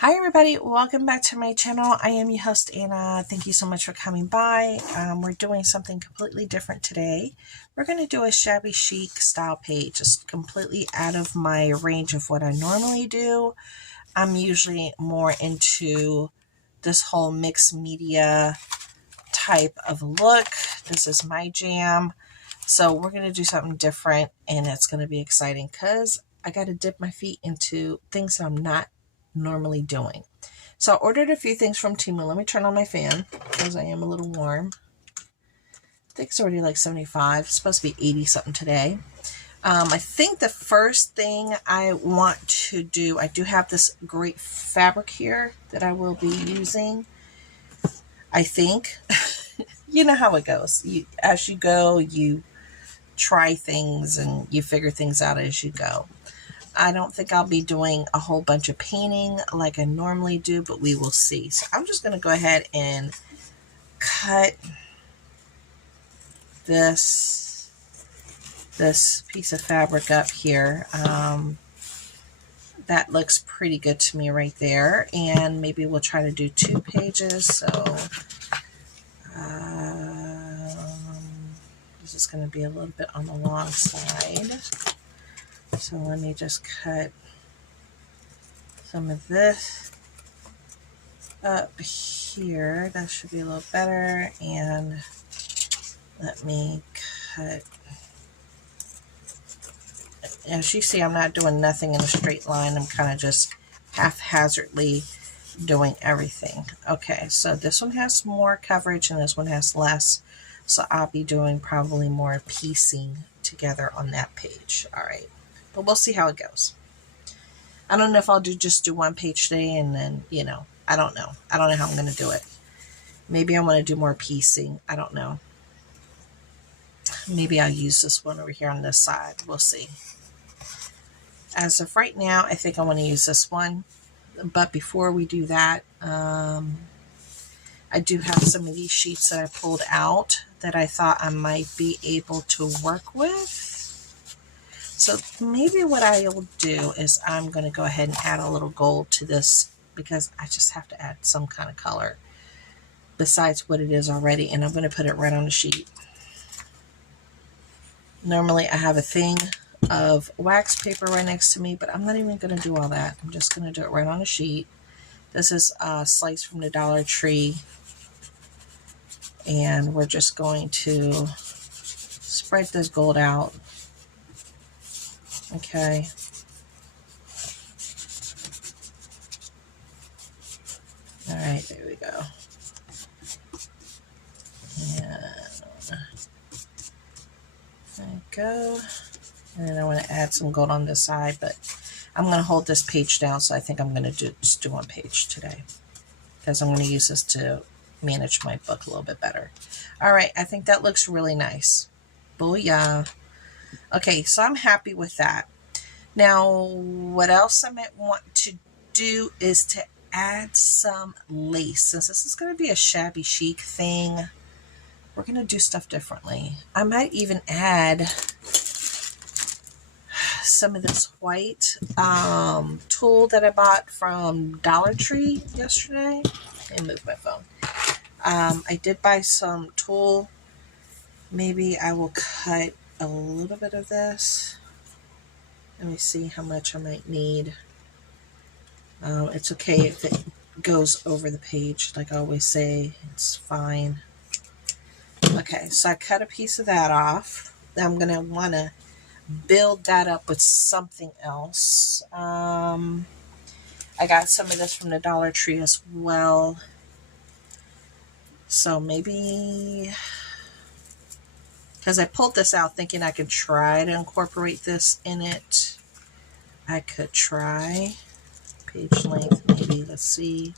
Hi everybody, welcome back to my channel. I am your host Anna. Thank you so much for coming by. We're doing something completely different today. We're going to do a shabby chic style page, just completely out of my range of what I normally do. I'm usually more into this whole mixed media type of look. This is my jam. So we're going to do something different, and it's going to be exciting because I got to dip my feet into things that I'm not normally doing. So I ordered a few things from Temu. Let me turn on my fan because I am a little warm. I think it's already like 75. It's supposed to be 80 something today. I think the first thing I want to do, I do have this great fabric here that I will be using. I think, you know how it goes. As you go, you try things and you figure things out as you go. I don't think I'll be doing a whole bunch of painting like I normally do, but we will see. So I'm just going to go ahead and cut this piece of fabric up here. That looks pretty good to me right there. And maybe we'll try to do 2 pages. So this is going to be a little bit on the long side. So let me just cut some of this up here. That should be a little better. And let me cut. As you see, I'm not doing nothing in a straight line. I'm kind of just haphazardly doing everything. Okay, so this one has more coverage and this one has less. So I'll be doing probably more piecing together on that page. All right, but we'll see how it goes. I don't know if I'll just do 1 page today and then, I don't know. I don't know how I'm going to do it. Maybe I want to do more piecing. I don't know. Maybe I'll use this one over here on this side. We'll see. As of right now, I think I want to use this one. But before we do that, I do have some of these sheets that I pulled out that I thought I might be able to work with. So maybe what I'll do is I'm going to go ahead and add a little gold to this because I just have to add some kind of color besides what it is already. And I'm going to put it right on the sheet. Normally I have a thing of wax paper right next to me, but I'm not even going to do all that. I'm just going to do it right on a sheet. This is a slice from the Dollar Tree. And we're just going to spread this gold out. Okay. All right, there we go. And there we go. And then I want to add some gold on this side, but I'm going to hold this page down, so I think I'm going to just do 1 page today because I'm going to use this to manage my book a little bit better. All right, I think that looks really nice. Booyah. Okay, so I'm happy with that. Now, what else I might want to do is to add some lace. Since this is going to be a shabby chic thing, we're going to do stuff differently. I might even add some of this white tulle that I bought from Dollar Tree yesterday. Let me move my phone. I did buy some tulle. Maybe I will cut a little bit of this. Let me see how much I might need. It's okay if it goes over the page. Like I always say, it's fine. Okay, so I cut a piece of that off. I'm going to want to build that up with something else. I got some of this from the Dollar Tree as well. So maybe, because I pulled this out thinking I could try to incorporate this in it. I could try. Page length, maybe. Let's see.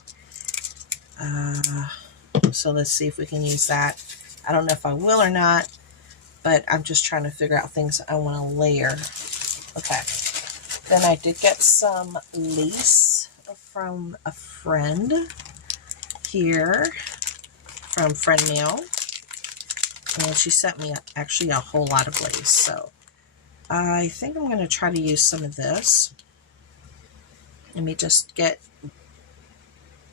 So let's see if we can use that. I don't know if I will or not, but I'm just trying to figure out things I want to layer. Okay. Then I did get some lace from a friend here, from Friend Mail. And she sent me actually a whole lot of lace. So I think I'm going to try to use some of this. Let me just get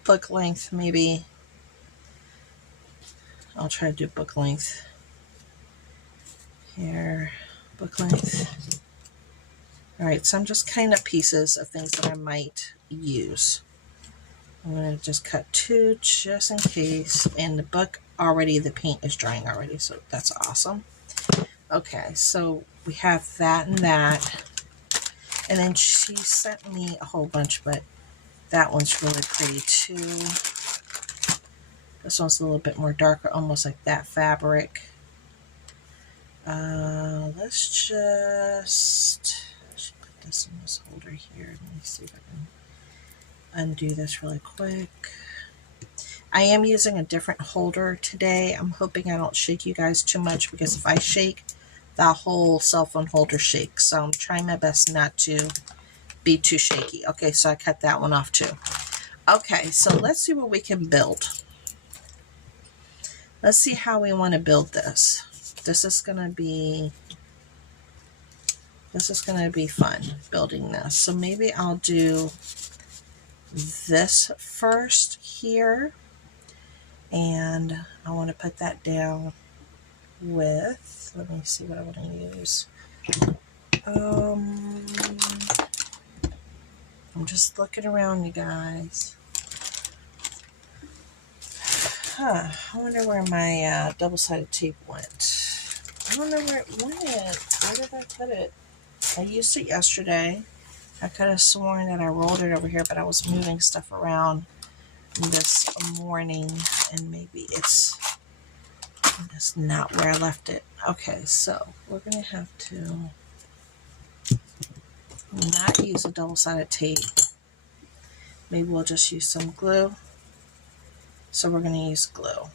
book length, maybe. I'll try to do book length. Here, book length. Alright, so I'm just cutting up pieces of things that I might use. I'm going to just cut 2 just in case. And the book already, the paint is drying already, so that's awesome. Okay, so we have that and that. And then she sent me a whole bunch, but that one's really pretty too. This one's a little bit more darker, almost like that fabric. Let's just put this in this holder here. Let me see if I can undo this really quick. I am using a different holder today. I'm hoping I don't shake you guys too much, because if I shake, the whole cell phone holder shakes. So I'm trying my best not to be too shaky. Okay, so I cut that one off too. Okay, so let's see what we can build. Let's see how we want to build this. This is gonna be fun building this. So maybe I'll do this first here, and I want to put that down with, let me see what I want to use. I'm just looking around, you guys. I wonder where my double-sided tape went. I don't know where it went. Where did I put it? I used it yesterday. I could have sworn that I rolled it over here, but I was moving stuff around this morning, and maybe it's not where I left it. Okay, so we're going to have to not use a double-sided tape. Maybe we'll just use some glue. So we're going to use glue.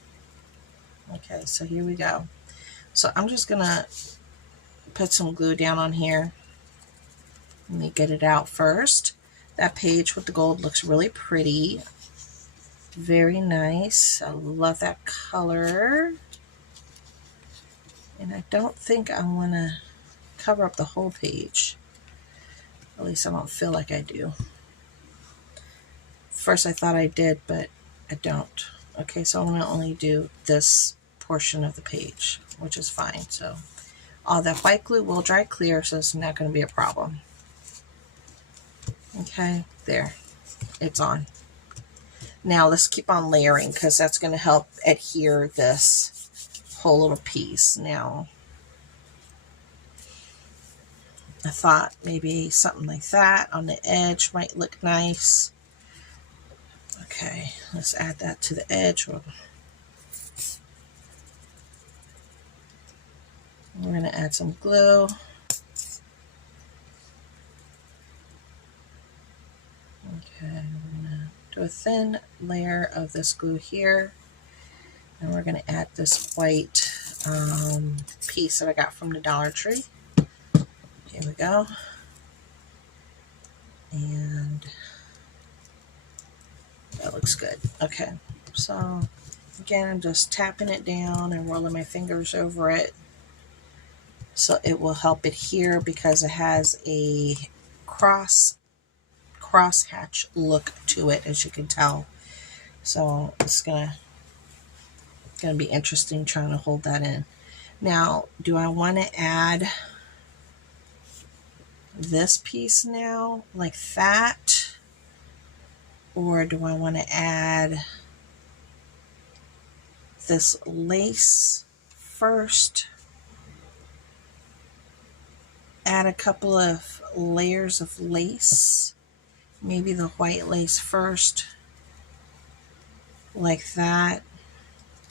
Okay, so here we go. So I'm just going to put some glue down on here. Let me get it out first. That page with the gold looks really pretty. Very nice. I love that color. And I don't think I want to cover up the whole page. At least I don't feel like I do. First I thought I did, but I don't. Okay, so I'm going to only do this portion of the page, which is fine. So all that white glue will dry clear, so it's not going to be a problem. Okay, there. It's on. Now let's keep on layering, because that's going to help adhere this whole little piece. Now, I thought maybe something like that on the edge might look nice. Okay, let's add that to the edge. We're going to add some glue. Okay, we're going to do a thin layer of this glue here. And we're going to add this white piece that I got from the Dollar Tree. Here we go. And that looks good. Okay, so again, I'm just tapping it down and rolling my fingers over it, so it will help adhere, because it has a cross hatch look to it, as you can tell. So it's gonna be interesting trying to hold that in. Now, do I want to add this piece now like that? Or do I want to add this lace first? Add a couple of layers of lace. Maybe the white lace first, like that.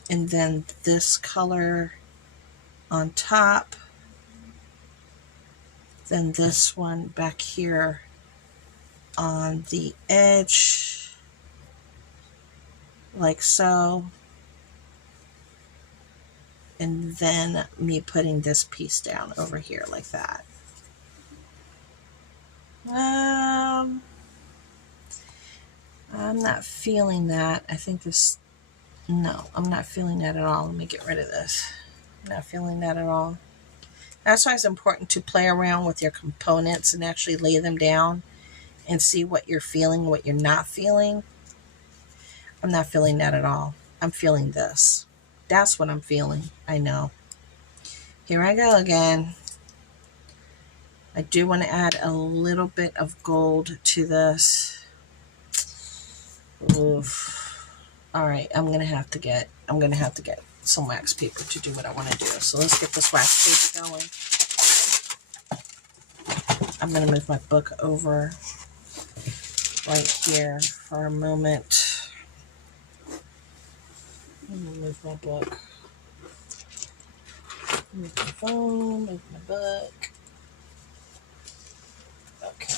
And then this color on top. Then this one back here on the edge, like so, and then me putting this piece down over here like that. I'm not feeling that. I think this, no, I'm not feeling that at all. Let me get rid of this. I'm not feeling that at all. That's why it's important to play around with your components and actually lay them down and see what you're feeling, what you're not feeling. I'm not feeling that at all. I'm feeling this. That's what I'm feeling. I know. Here I go again. I do want to add a little bit of gold to this. Oof. All right, I'm gonna have to get some wax paper to do what I want to do. So let's get this wax paper going. I'm gonna move my book over right here for a moment. I'm gonna move my book. Move my phone, move my book. Okay.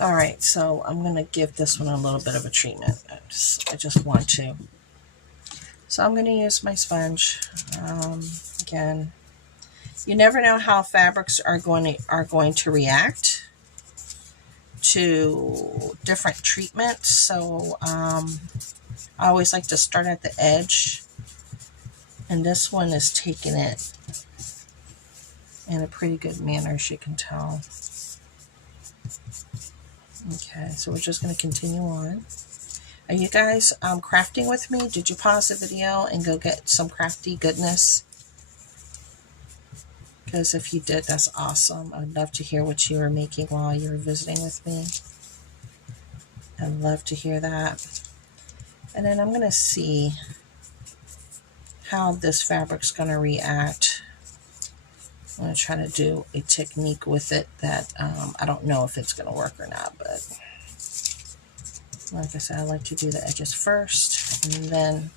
All right, so I'm gonna give this one a little bit of a treatment. I just want to. So I'm gonna use my sponge. Again, you never know how fabrics are going to react to different treatments. So I always like to start at the edge, and this one is taking it in a pretty good manner, as you can tell. Okay, so we're just going to continue on. Are you guys crafting with me? Did you pause the video and go get some crafty goodness? Because if you did, that's awesome. I'd love to hear what you were making while you were visiting with me. I'd love to hear that. And then I'm going to see how this fabric's going to react. I'm going to try to do a technique with it that I don't know if it's going to work or not, but like I said, I like to do the edges first, and then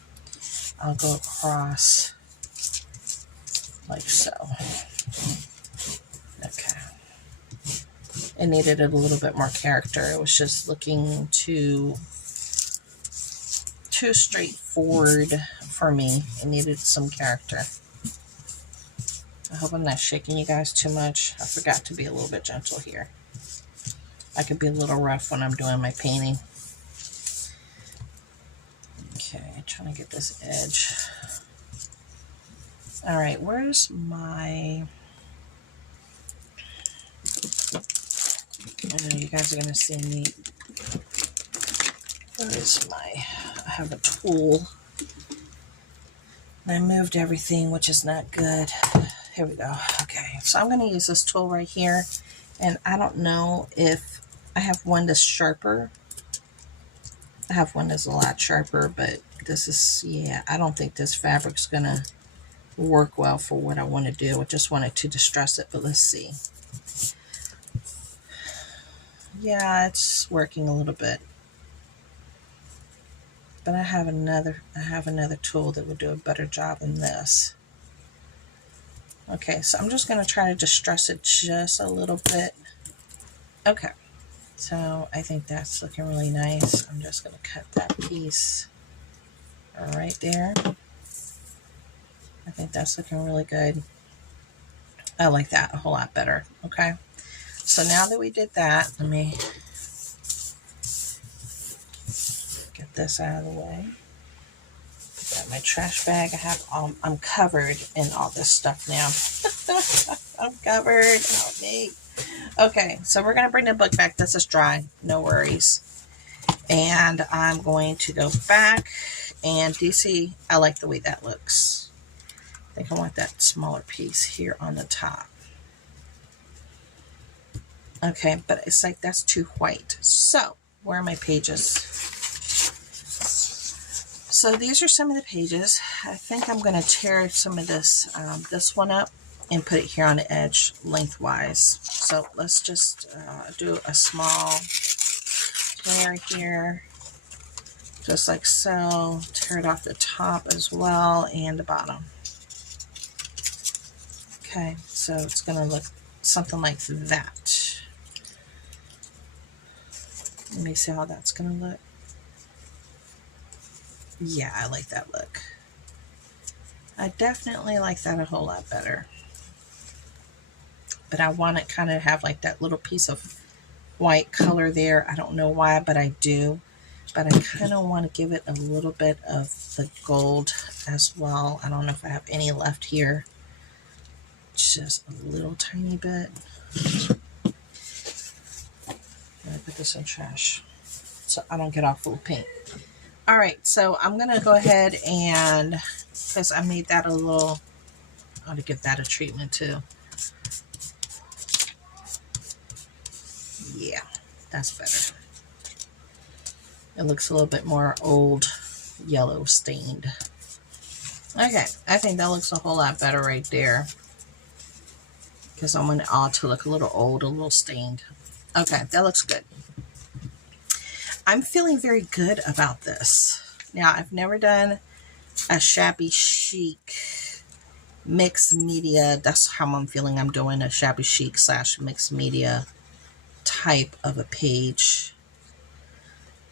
I'll go across like so. Okay. It needed a little bit more character. It was just looking too straightforward for me. It needed some character. I hope I'm not shaking you guys too much. I forgot to be a little bit gentle here. I could be a little rough when I'm doing my painting. Okay, trying to get this edge. All right, where's my... I know you guys are going to see me. Where is my... I have a tool. I moved everything, which is not good. Here we go. Okay, so I'm going to use this tool right here. And I don't know if I have one that's sharper. I have one that's a lot sharper, but this is, yeah, I don't think this fabric's going to work well for what I want to do. I just wanted to distress it, but let's see. Yeah, it's working a little bit. But I have another tool that would do a better job than this. Okay, so I'm just going to try to distress it just a little bit. Okay, so I think that's looking really nice. I'm just going to cut that piece right there. I think that's looking really good. I like that a whole lot better. Okay, so now that we did that, let me get this out of the way. Put that in my trash bag. I'm covered in all this stuff now. I'm covered. Help me. Okay, so we're going to bring the book back. This is dry. No worries. And I'm going to go back. And do you see? I like the way that looks. I think I want that smaller piece here on the top. Okay, but it's like that's too white. So, where are my pages? So these are some of the pages. I think I'm going to tear some of this one up and put it here on the edge lengthwise. So let's just do a small tear here, just like so. Tear it off the top as well and the bottom. Okay, so it's going to look something like that. Let me see how that's going to look. Yeah, I like that look. I definitely like that a whole lot better. But I want it kind of have like that little piece of white color there. I don't know why, but I do. But I kind of want to give it a little bit of the gold as well. I don't know if I have any left here. Just a little tiny bit. I'm gonna put this in trash. so I don't get all full of paint. All right, so I'm going to go ahead and, because I made that a little, I ought to give that a treatment too. Yeah, that's better. It looks a little bit more old yellow stained. Okay, I think that looks a whole lot better right there, because I want it all to look a little old, a little stained. Okay, that looks good. I'm feeling very good about this. Now, I've never done a shabby chic mixed media. That's how I'm feeling. I'm doing a shabby chic / mixed media type of a page.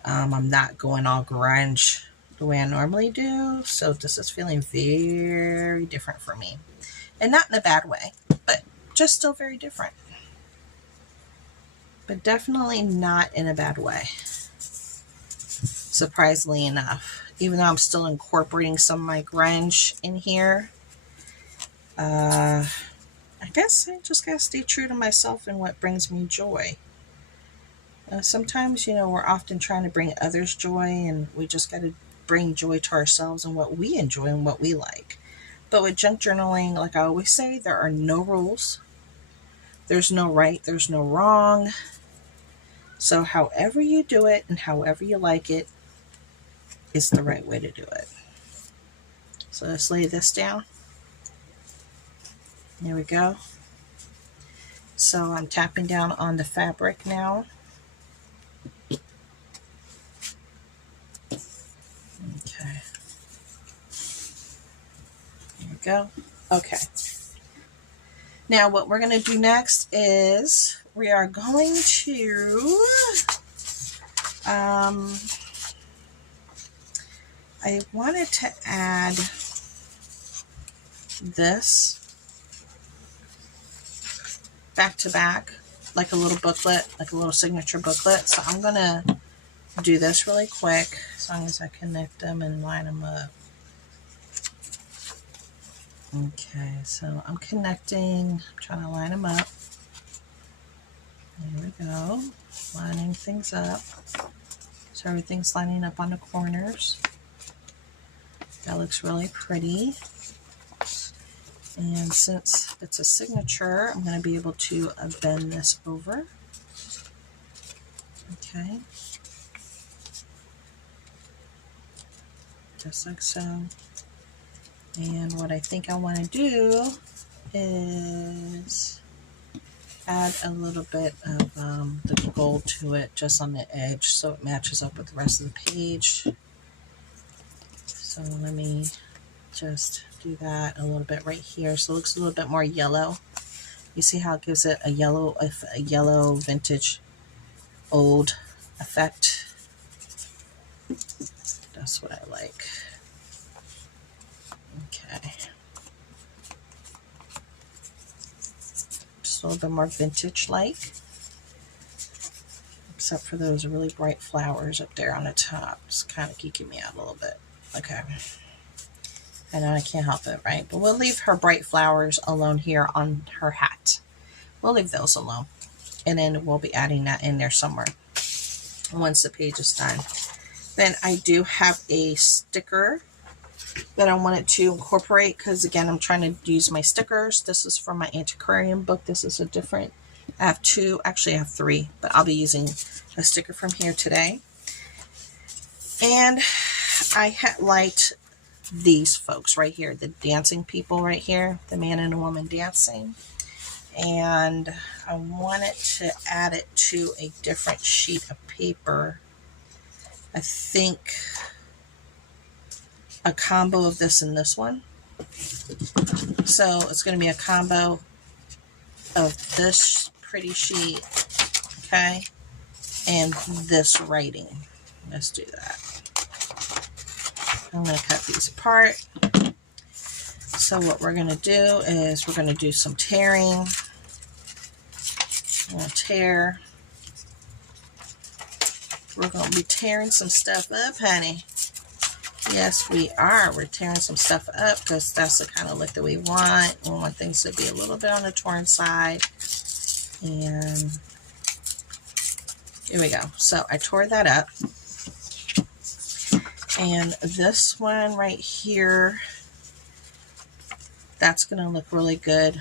I'm not going all grunge the way I normally do, so this is feeling very different for me, and not in a bad way, but just still very different, but definitely not in a bad way, surprisingly enough. Even though I'm still incorporating some of my grunge in here, I guess I just gotta stay true to myself and what brings me joy. Sometimes, we're often trying to bring others joy, and we just got to bring joy to ourselves and what we enjoy and what we like. But with junk journaling, like I always say, there are no rules. There's no right, there's no wrong. So however you do it and however you like it is the right way to do it. So let's lay this down. There we go. So I'm tapping down on the fabric now. Okay. There we go. Okay. Now what we're going to do next is we are going to, I wanted to add this back to back, like a little booklet, like a little signature booklet. So I'm going to do this really quick, as long as I connect them and line them up. Okay, so I'm connecting, I'm trying to line them up. There we go, lining things up. So everything's lining up on the corners. That looks really pretty. And since it's a signature, I'm going to be able to bend this over. Okay. Just like so. And what I think I want to do is add a little bit of the gold to it just on the edge so it matches up with the rest of the page. So let me just do that a little bit right here so it looks a little bit more yellow. You see how it gives it a yellow vintage old effect? That's what I like. Okay. Just a little bit more vintage-like. Except for those really bright flowers up there on the top. It's kind of geeking me out a little bit. Okay. I know I can't help it, right? But we'll leave her bright flowers alone here on her hat. We'll leave those alone. And then we'll be adding that in there somewhere once the page is done. Then I do have a sticker that I wanted to incorporate because, again, I'm trying to use my stickers. This is from my antiquarian book. This is a different, I have two, actually I have three, but I'll be using a sticker from here today. And I had liked these folks right here, the dancing people right here, the man and the woman dancing. And I wanted to add it to a different sheet of paper. I think a combo of this and this one. So it's going to be a combo of this pretty sheet, okay, and this writing. Let's do that. I'm going to cut these apart. So what we're going to do is we're going to do some tearing. I'm going to tear. We're going to be tearing some stuff up, honey. Yes, we are. We're tearing some stuff up because that's the kind of look that we want. We want things to be a little bit on the torn side. And here we go. So I tore that up. And this one right here, that's going to look really good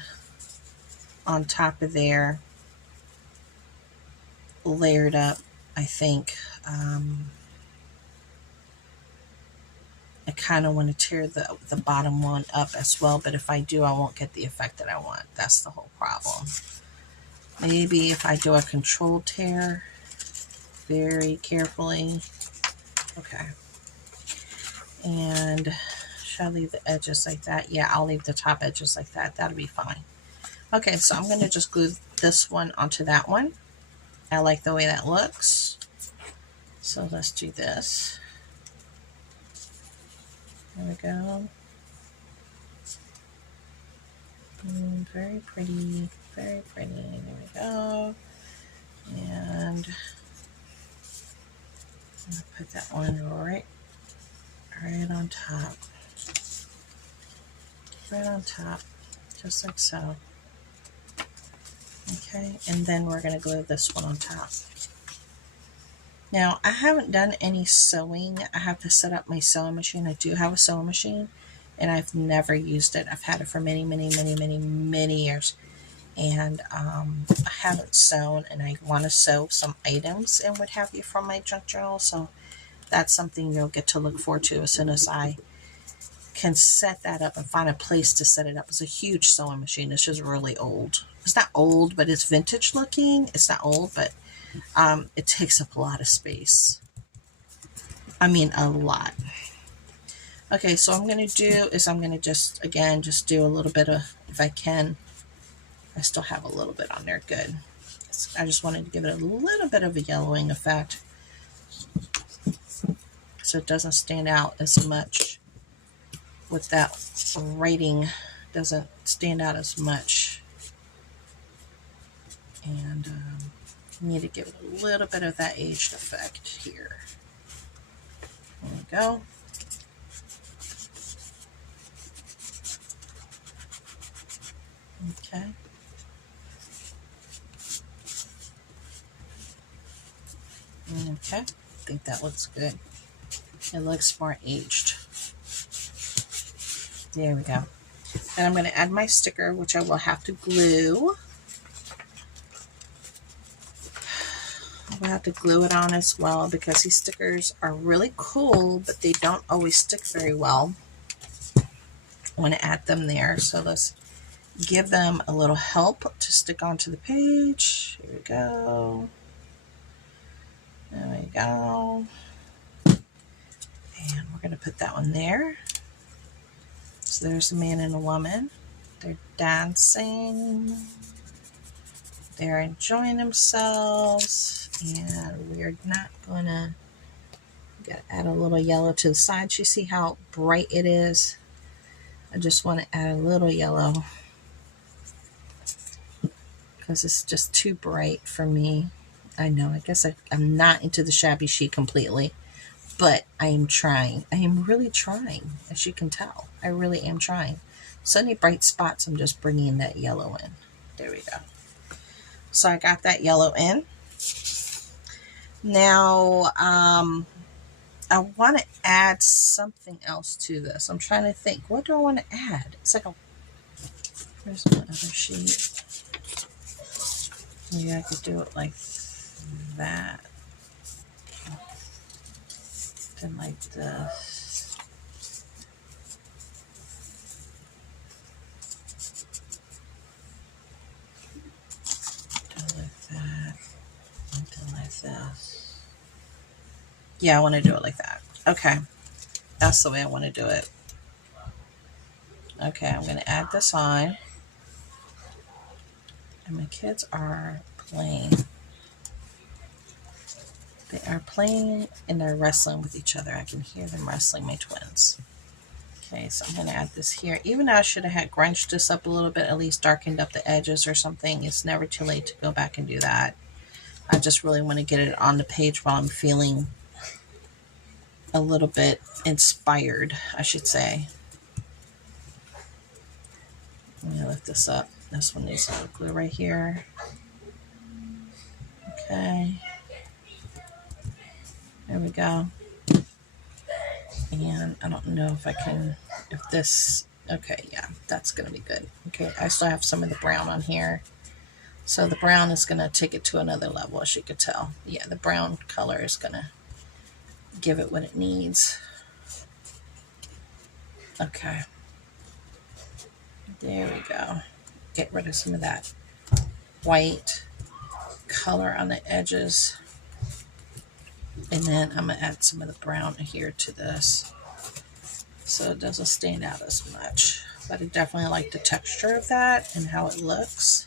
on top of there, layered up, I think. I kind of want to tear the bottom one up as well, but if I do, I won't get the effect that I want. That's the whole problem. Maybe if I do a controlled tear, very carefully. Okay. And should I leave the edges like that? Yeah, I'll leave the top edges like that. That'll be fine. Okay, so I'm going to just glue this one onto that one. I like the way that looks. So let's do this. There we go. Very pretty, very pretty. There we go. And I'm gonna put that one right on top. Right on top, just like so. Okay, and then we're gonna glue this one on top. Now, I haven't done any sewing. I have to set up my sewing machine. I do have a sewing machine, and I've never used it. I've had it for many years. And I haven't sewn, and I want to sew some items and what have you from my junk journal. So that's something you'll get to look forward to as soon as I can set that up and find a place to set it up. It's a huge sewing machine. It's just really old. It's not old, but it's vintage looking. It's not old, but it takes up a lot of space. I mean, a lot. Okay, so what I'm going to do is I'm going to just do a little bit of, if I can, I still have a little bit on there. Good. I just wanted to give it a little bit of a yellowing effect so it doesn't stand out as much with that writing. Doesn't stand out as much. And need to give it a little bit of that aged effect here. There we go. Okay. Okay, I think that looks good. It looks more aged. There we go. And I'm going to add my sticker, which I will have to glue. I will have to glue it on as well because these stickers are really cool, but they don't always stick very well. I want to add them there. So let's give them a little help to stick onto the page. Here we go. There we go. And we're going to put that one there. So there's a man and a woman. They're dancing. They're enjoying themselves. And we're not going to add a little yellow to the sides. You see how bright it is? I just want to add a little yellow because it's just too bright for me. I know, I guess I'm not into the shabby chic completely, but I am trying. I am really trying, as you can tell. I really am trying. So any bright spots, I'm just bringing that yellow in. There we go. So I got that yellow in. Now, I want to add something else to this. I'm trying to think. What do I want to add? It's like a... Where's my other sheet? Maybe I could do it like that. Then like this. Do it like that. And then like this. Yeah, I want to do it like that. Okay. That's the way I want to do it. Okay, I'm going to add this on. And my kids are playing. They are playing and they're wrestling with each other. I can hear them wrestling, my twins. Okay, so I'm going to add this here. Even though I should have had grunched this up a little bit, at least darkened up the edges or something. It's never too late to go back and do that. I just really want to get it on the page while I'm feeling a little bit inspired, I should say. Let me lift this up. This one needs a little glue right here. Okay. There we go. And I don't know if I can, if this, okay, yeah, that's going to be good. Okay, I still have some of the brown on here. So the brown is going to take it to another level, as you could tell. Yeah, the brown color is going to give it what it needs. Okay. There we go. Get rid of some of that white color on the edges. And then I'm going to add some of the brown here to this, so it doesn't stand out as much. But I definitely like the texture of that and how it looks.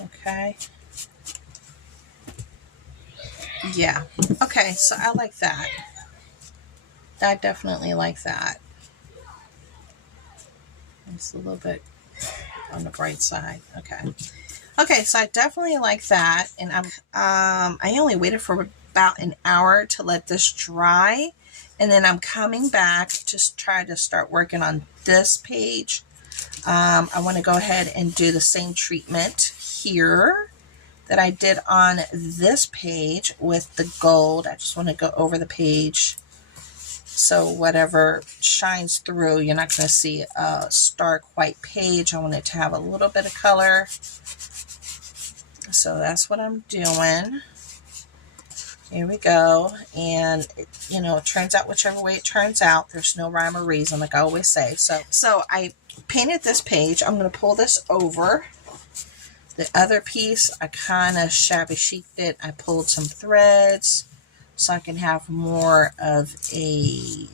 Okay. Yeah. Okay, so I like that. I definitely like that. It's a little bit on the bright side. Okay. Okay, so I definitely like that. And I only waited for about an hour to let this dry. And then I'm coming back to try to start working on this page. I want to go ahead and do the same treatment here that I did on this page with the gold. I just want to go over the page, so whatever shines through, you're not going to see a stark white page. I want it to have a little bit of color. So that's what I'm doing. Here we go. And, it turns out whichever way it turns out. There's no rhyme or reason, like I always say. So I painted this page. I'm going to pull this over. The other piece, I kind of shabby chic it. I pulled some threads so I can have more of a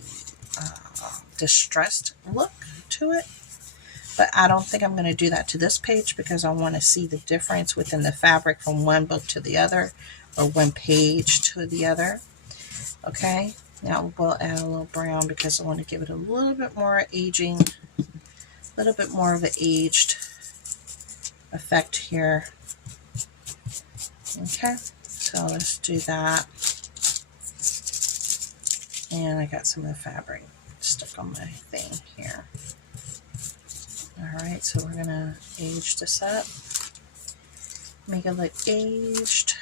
distressed look to it. But I don't think I'm going to do that to this page because I want to see the difference within the fabric from one book to the other, or one page to the other. Okay, now we'll add a little brown because I want to give it a little bit more aging, a little bit more of an aged effect here. Okay, so let's do that. And I got some of the fabric stuck on my thing here. Alright, so we're going to age this up. Make it look aged.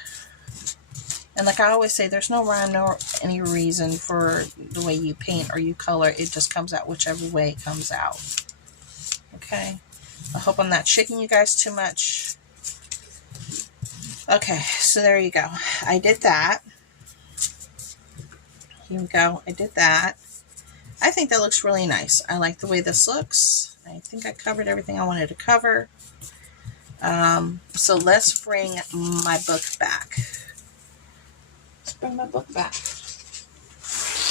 And like I always say, there's no rhyme nor any reason for the way you paint or you color. It just comes out whichever way it comes out. Okay. I hope I'm not shaking you guys too much. Okay, so there you go. I did that. Here we go. I did that. I think that looks really nice. I like the way this looks. I think I covered everything I wanted to cover. So let's bring my book back. Let's bring my book back.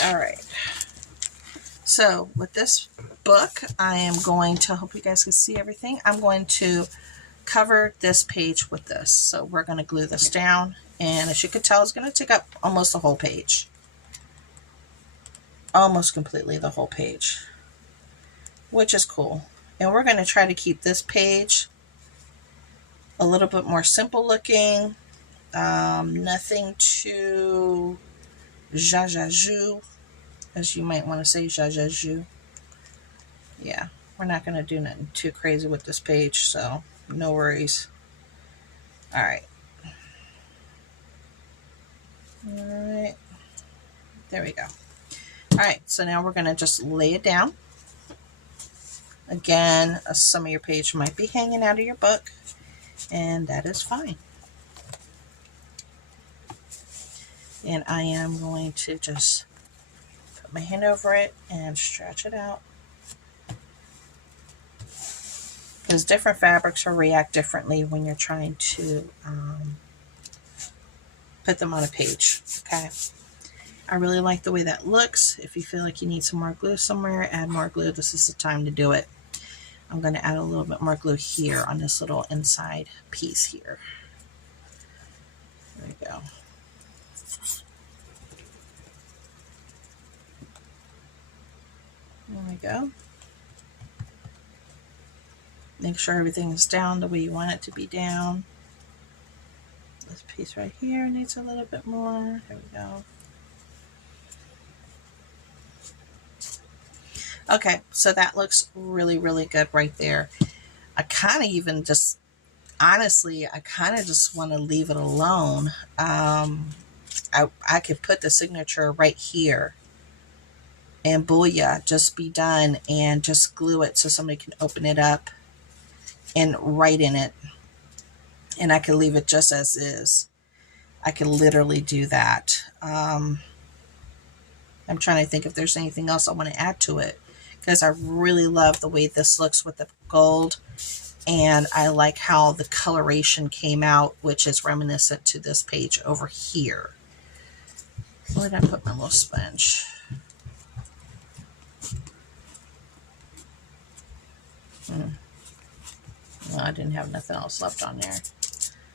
All right. So with this book, I am going to, hope you guys can see everything. I'm going to cover this page with this. So we're going to glue this down. And as you can tell, it's going to take up almost the whole page. Almost completely the whole page, which is cool. And we're going to try to keep this page a little bit more simple looking, nothing too zhazhazhoo, as you might want to say, zhazhazhoo. Yeah, we're not going to do nothing too crazy with this page, so no worries. All right, there we go. Alright, so now we're going to just lay it down. Again, some of your page might be hanging out of your book, and that is fine. And I am going to just put my hand over it and stretch it out. Because different fabrics will react differently when you're trying to put them on a page. Okay. I really like the way that looks. If you feel like you need some more glue somewhere, add more glue. This is the time to do it. I'm going to add a little bit more glue here on this little inside piece here. There we go. There we go. Make sure everything is down the way you want it to be down. This piece right here needs a little bit more. There we go. Okay, so that looks really, really good right there. I kind of even just, honestly, I kind of just want to leave it alone. I could put the signature right here and booyah, just be done, and just glue it so somebody can open it up and write in it. And I can leave it just as is. I can literally do that. I'm trying to think if there's anything else I want to add to it, because I really love the way this looks with the gold, and I like how the coloration came out, which is reminiscent to this page over here. Where did I put my little sponge? Well, I didn't have nothing else left on there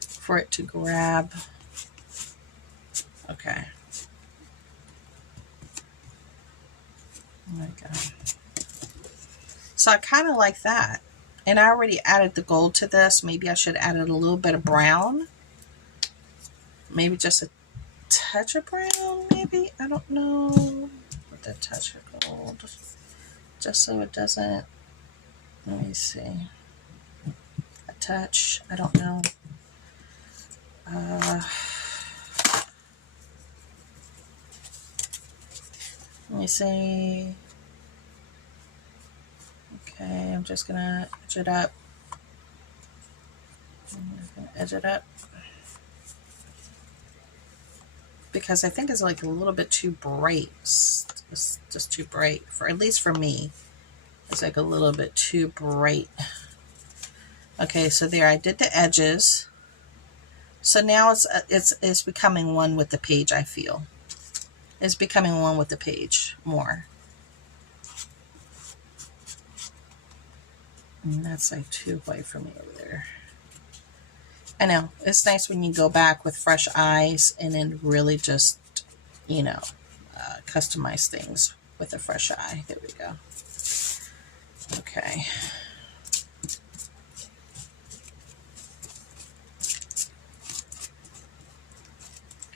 for it to grab. Okay. There we go. So I kind of like that. And I already added the gold to this. Maybe I should add a little bit of brown. Maybe just a touch of brown, maybe? I don't know. With a touch of gold. Just so it doesn't, let me see. A touch, I don't know. Let me see. Okay, I'm just gonna edge it up. I'm just gonna edge it up. Because I think it's like a little bit too bright. It's just too bright, for at least for me. It's like a little bit too bright. Okay, so there, I did the edges. So now it's becoming one with the page, I feel. It's becoming one with the page more. And that's like too white for me over there. I know, it's nice when you go back with fresh eyes and then really just, you know, customize things with a fresh eye. There we go. Okay.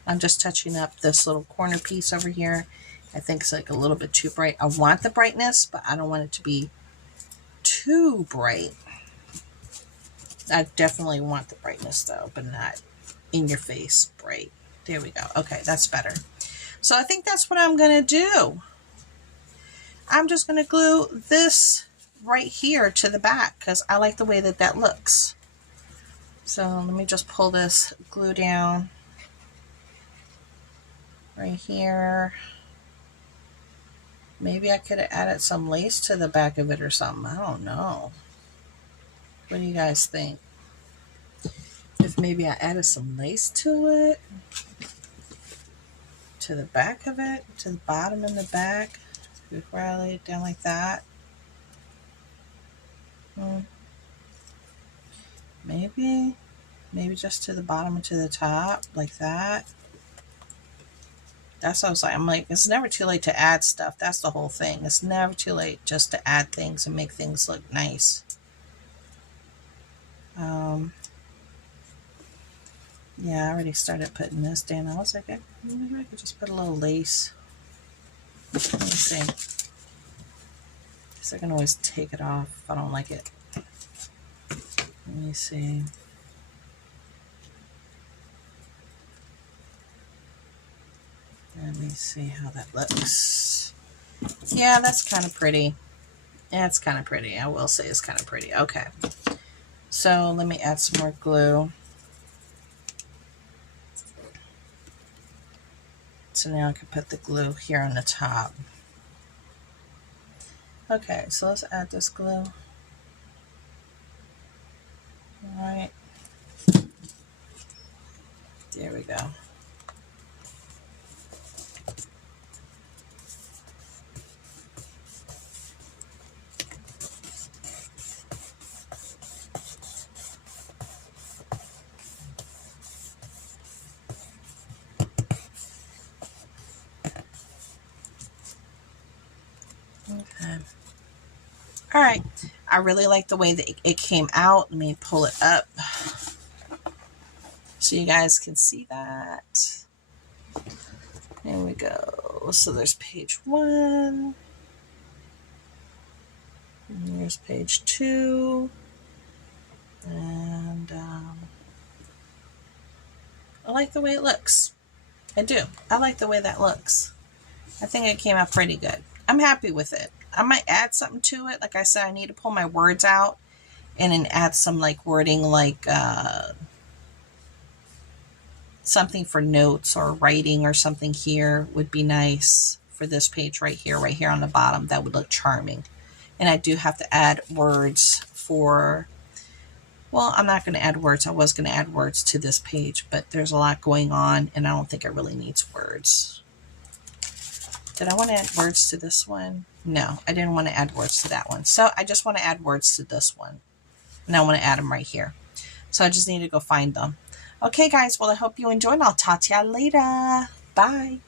I'm just touching up this little corner piece over here. I think it's like a little bit too bright. I want the brightness, but I don't want it to be too bright. I definitely want the brightness though, but not in your face bright. There we go. Okay, that's better. So I think that's what I'm going to do. I'm just going to glue this right here to the back because I like the way that that looks. So let me just pull this glue down right here. Maybe I could have added some lace to the back of it or something. I don't know. What do you guys think? If maybe I added some lace to it, to the back of it, to the bottom and the back, before I lay it down like that. Maybe just to the bottom and to the top, like that. That's what I was like. I'm like, it's never too late to add stuff. That's the whole thing. It's never too late just to add things and make things look nice. Yeah, I already started putting this down. I was like, maybe I could just put a little lace. Let me see. Because I can always take it off if I don't like it. Let me see. Let me see how that looks. Yeah, that's kind of pretty. Yeah, it's kind of pretty. I will say it's kind of pretty. Okay. So let me add some more glue. So now I can put the glue here on the top. Okay, so let's add this glue. All right. There we go. Okay. All right. I really like the way that it came out. Let me pull it up so you guys can see that. There we go. So there's page 1. And there's page 2. And I like the way it looks. I do. I like the way that looks. I think it came out pretty good. I'm happy with it. I might add something to it. Like I said, I need to pull my words out and then add some like wording, like something for notes or writing or something here would be nice for this page right here on the bottom. That would look charming. And I do have to add words for, well, I'm not going to add words. I was going to add words to this page, but there's a lot going on and I don't think it really needs words. Did I want to add words to this one? No, I didn't want to add words to that one. So I just want to add words to this one. And I want to add them right here. So I just need to go find them. Okay, guys. Well, I hope you enjoyed. I'll talk to you later. Bye.